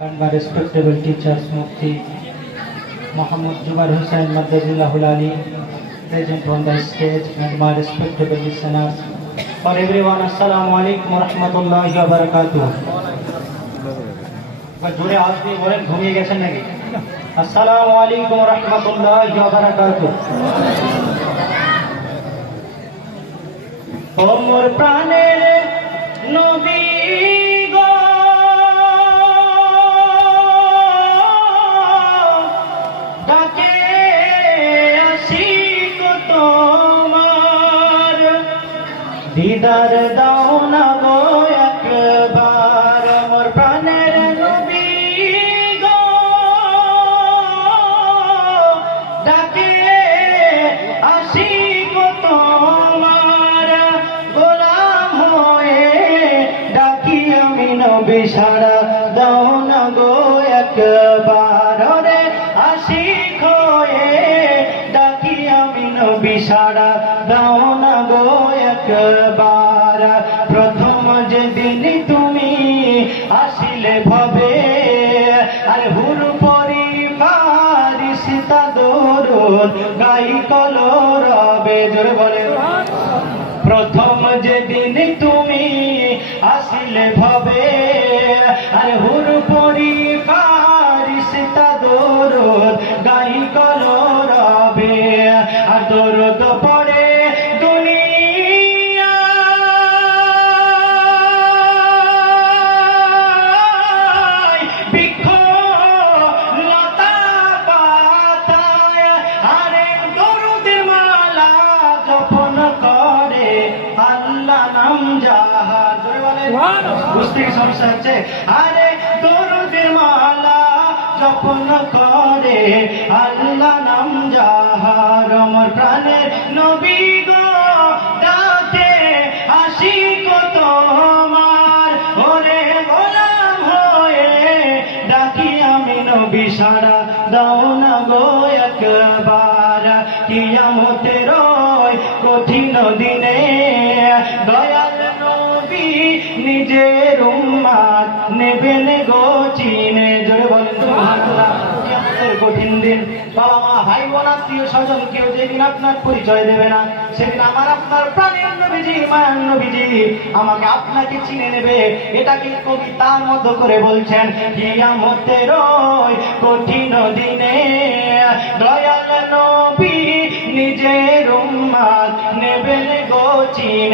and my respectable teachers Mufti Muhammad Jumar Hussain Madazullah Ali, present on the stage, and my respectable listeners. For everyone, Assalamu alaikum wa rahmatullahi wa barakatuh. এবার জোরে দিয়ে বলেন ঘুমিয়ে গেছেন নাকি আসসালামু আলাইকুম রহমতুল্লাহ বারাকাতুহ ওমর প্রাণের নবী দিদার দাও না গো। আসিলে ভবে। আর হুর পরিবার সীতা দরুন গাই কলরবে জোরে বলে প্রথম যেদিন তুমি আসিলে ভবে, আর হুর পরিবার সীতা দরুন গাই কলরবে আর দরুদ বুঝতে সমস্যা আরে দরুদের মালা করে। আল্লাহ নাম যাহার আমার নবী গো কত আমার। ওরে গোলাম হয়ে ডাকি আমি নবী সারা। দাও না গো একবার। ওই কঠিন দিনে নিজের উম্মাদ নেবেন গো চিনে। জোরে কঠিন দিন। বাবা মা, ভাই বোন, আত্মীয় স্বজন কেউ যেদিন আপনার পরিচয় দেবে না, সেদিন আমার আপনার প্রাণের নবীজি, মায়ার নবীজি আমাকে আপনাকে চিনে নেবে। এটাকে কবি তার মতো করে বলছেন, কিয়ামতের কঠিন দিনে দয়াল নবী নিজের উম্মাদ নেবেন গো চিনে।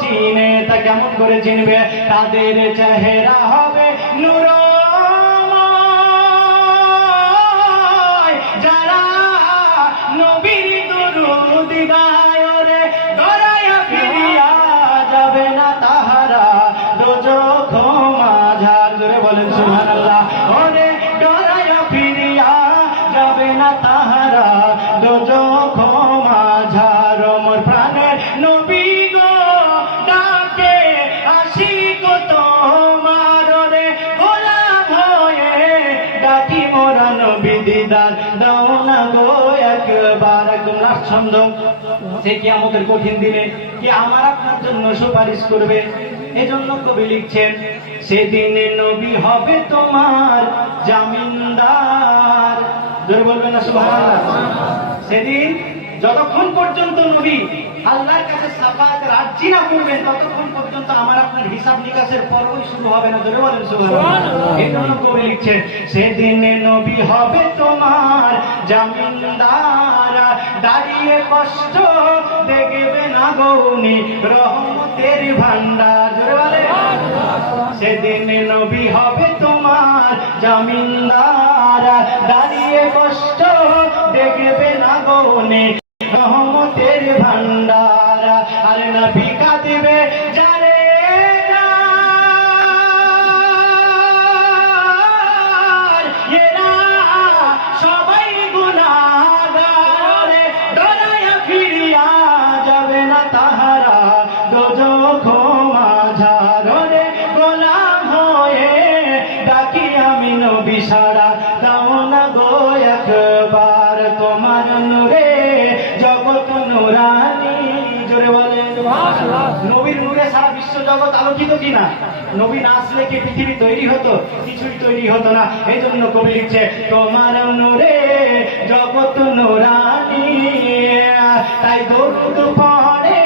চিনে তা কেমন করে চিনবে তাদের চেহারা একবার তোমরা ছন্দ সে কি আমাদের কঠিন দিনে কি আমার আপনার জন্য সুপারিশ করবে? এজন্য কবি লিখছেন, সেদিনে নবী হবে তোমার জামিনদার। দুর্বল বলবেন না সুভাষ সেদিন যতক্ষণ পর্যন্ত নবী আল্লাহর কাছে সাফাত রাজি না করবেন ততক্ষণ পর্যন্ত আমার আপনার হিসাব নিকাশের পর্বই শুরু হবে না ধরে বলেন সুবহানাল্লাহ। এই কবি লিখছেন সেদিনে নবী হবে তোমার জামিনদার দাঁড়িয়ে কষ্ট দেখবে না গৌনি রহমতের ভান্ডার জোরে বলেন। সেদিনে নবী হবে তোমার জামিনদার দাঁড়িয়ে কষ্ট দেখবে না গৌনি রহমতের ভান্ডার আর নবী তোমার নূরে জগৎ নুরানি। জোরে বলে নবীর নূরে সারা বিশ্ব জগৎ আলোকিত কিনা? নবী না আসলে কি পৃথিবী তৈরি হতো? কিছুই তৈরি হতো না। এই জন্য কবি লিখছে তোমার নূরে জগৎ নুরানি। তাই দরুদ পড়ে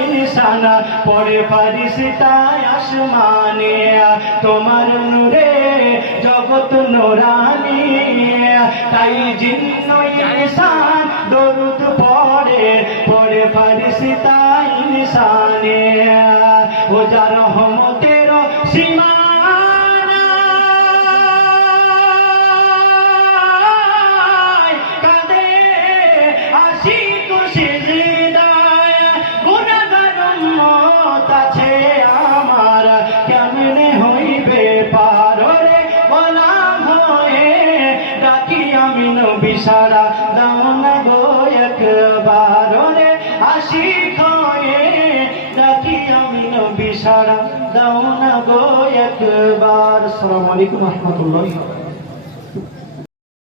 ইনসানা পড়ে পারিস তাই আসমানে। তোমার নূরে জগৎ নুরানি। তাই জিন্ন ইনসান দরুদ পড়ে পড়ে তাই ইনসানে ও যার রহমতের সীমানায় হয়ে ডাকি আমি নবী সারা? দাও না গো একবার। আসসালামু আলাইকুম রহমতুল্লাহ।